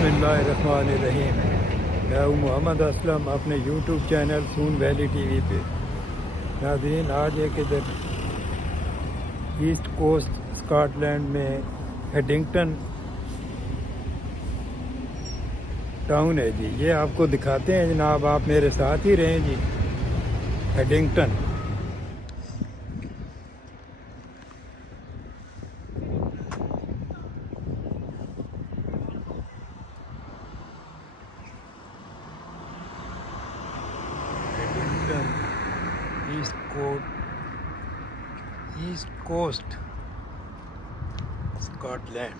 बिस्मिल्लाहिर्रहमानिर्रहीम। मैं हूँ मोहम्मद असलम अपने यूट्यूब चैनल सून वैली टीवी पे। नाज़रीन, आज एक इधर ईस्ट कोस्ट स्कॉटलैंड में हेडिंगटन टाउन है जी। ये आपको दिखाते हैं जनाब, आप मेरे साथ ही रहें जी। Headington Headington East Coast Scotland.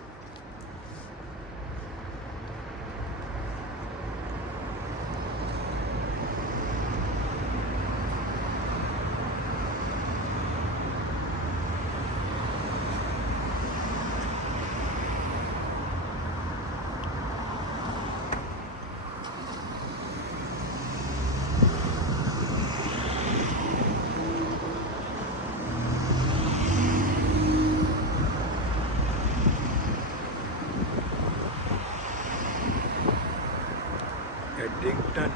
Headington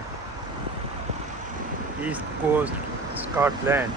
East Coast Scotland.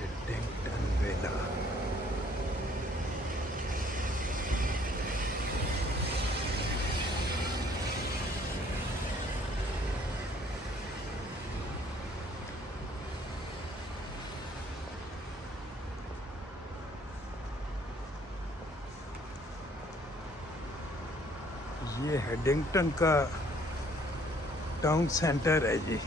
Headington Villa. ये हेडिंगटन का टाउन सेंटर है जी।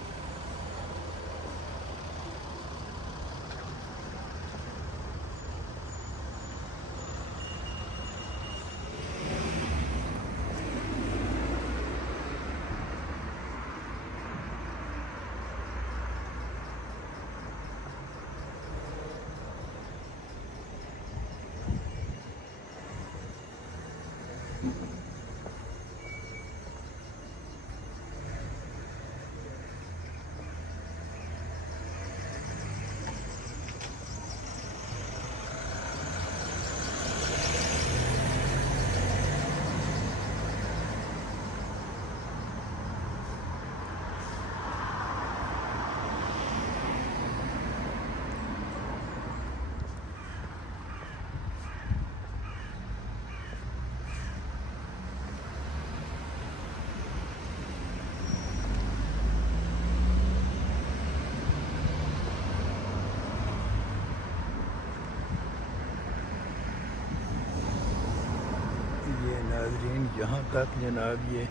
ये नाज़रीन, यहाँ तक जनाब ये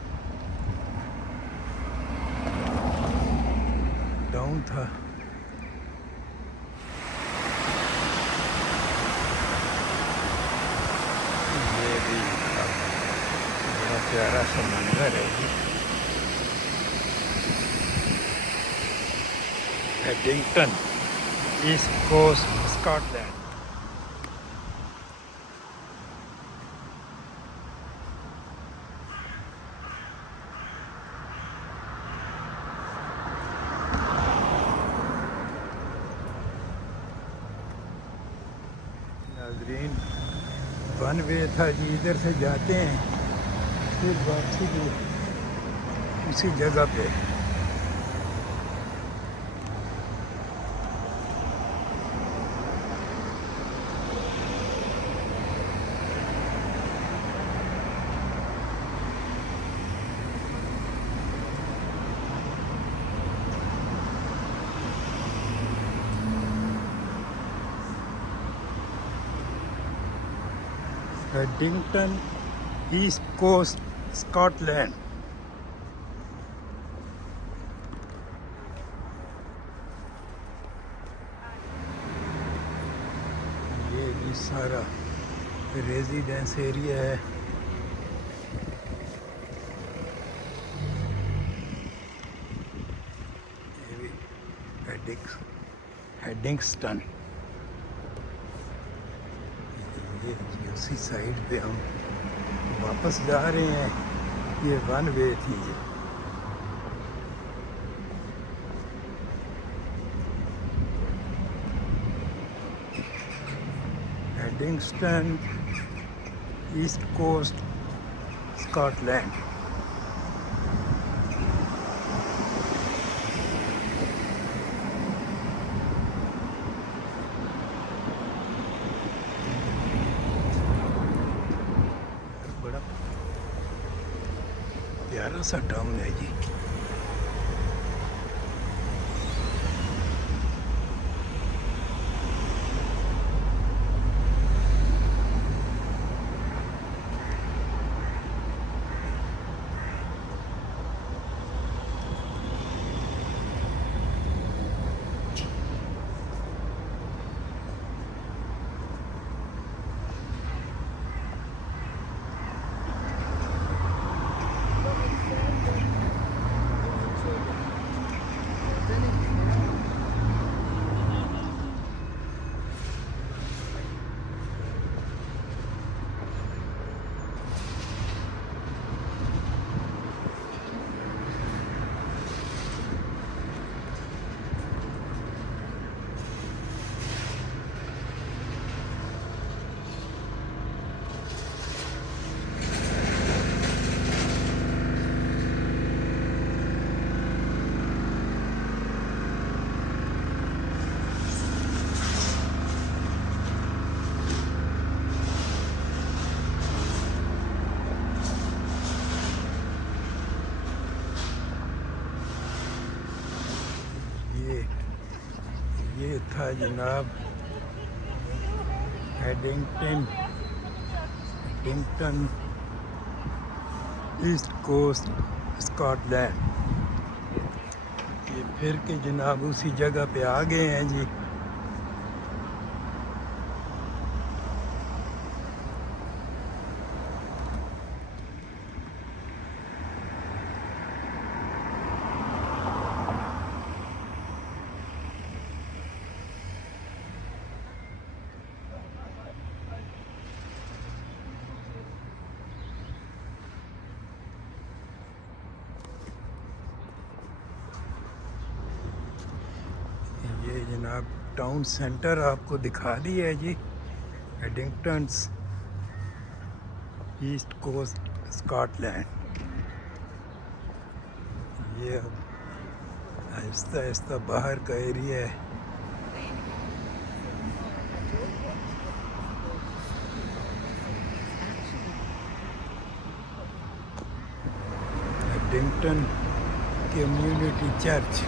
टाउन था। ये भी बड़ा प्यारा सा मंजर है जी। हेडिंगटन ईस्ट कोस्ट स्कॉटलैंड। नाजरीन, वन वे था जी, इधर से जाते हैं फिर वापसी भी उसी जगह पे। हेडिंगटन ईस्ट कोस्ट स्कॉटलैंड। सारा रेजिडेंस एरिया है। ये भी हेडिंग्स्टन। ये जी उसी साइड पे हम वापस जा रहे हैं। ये वन वे थी ये। हेडिंग्स्टन, ईस्ट कोस्ट, स्कॉटलैंड। बड़ा प्यारा सा टाउन है जी। ये था जनाब हेडिंगटन, ईस्ट कोस्ट, स्कॉटलैंड। ये फिर के जनाब उसी जगह पे आ गए हैं जी। ये जनाब टाउन सेंटर आपको दिखा दिया है जी। हेडिंगटन्स, ईस्ट कोस्ट, स्कॉटलैंड। ये अब आहिस्ता आहिस्ता बाहर का एरिया है। हेडिंगटन कम्युनिटी चर्च।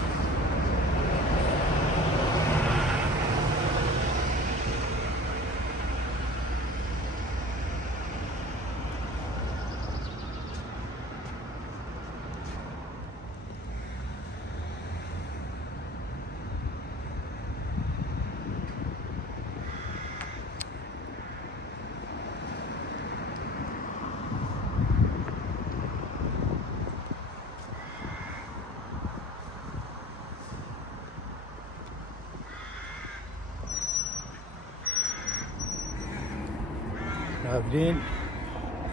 नाज़रीन,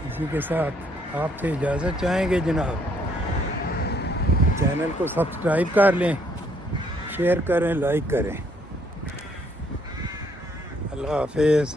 इसी के साथ आपसे इजाज़त चाहेंगे जनाब। चैनल को सब्सक्राइब कर लें, शेयर करें, लाइक करें। अल्लाह हाफिज़।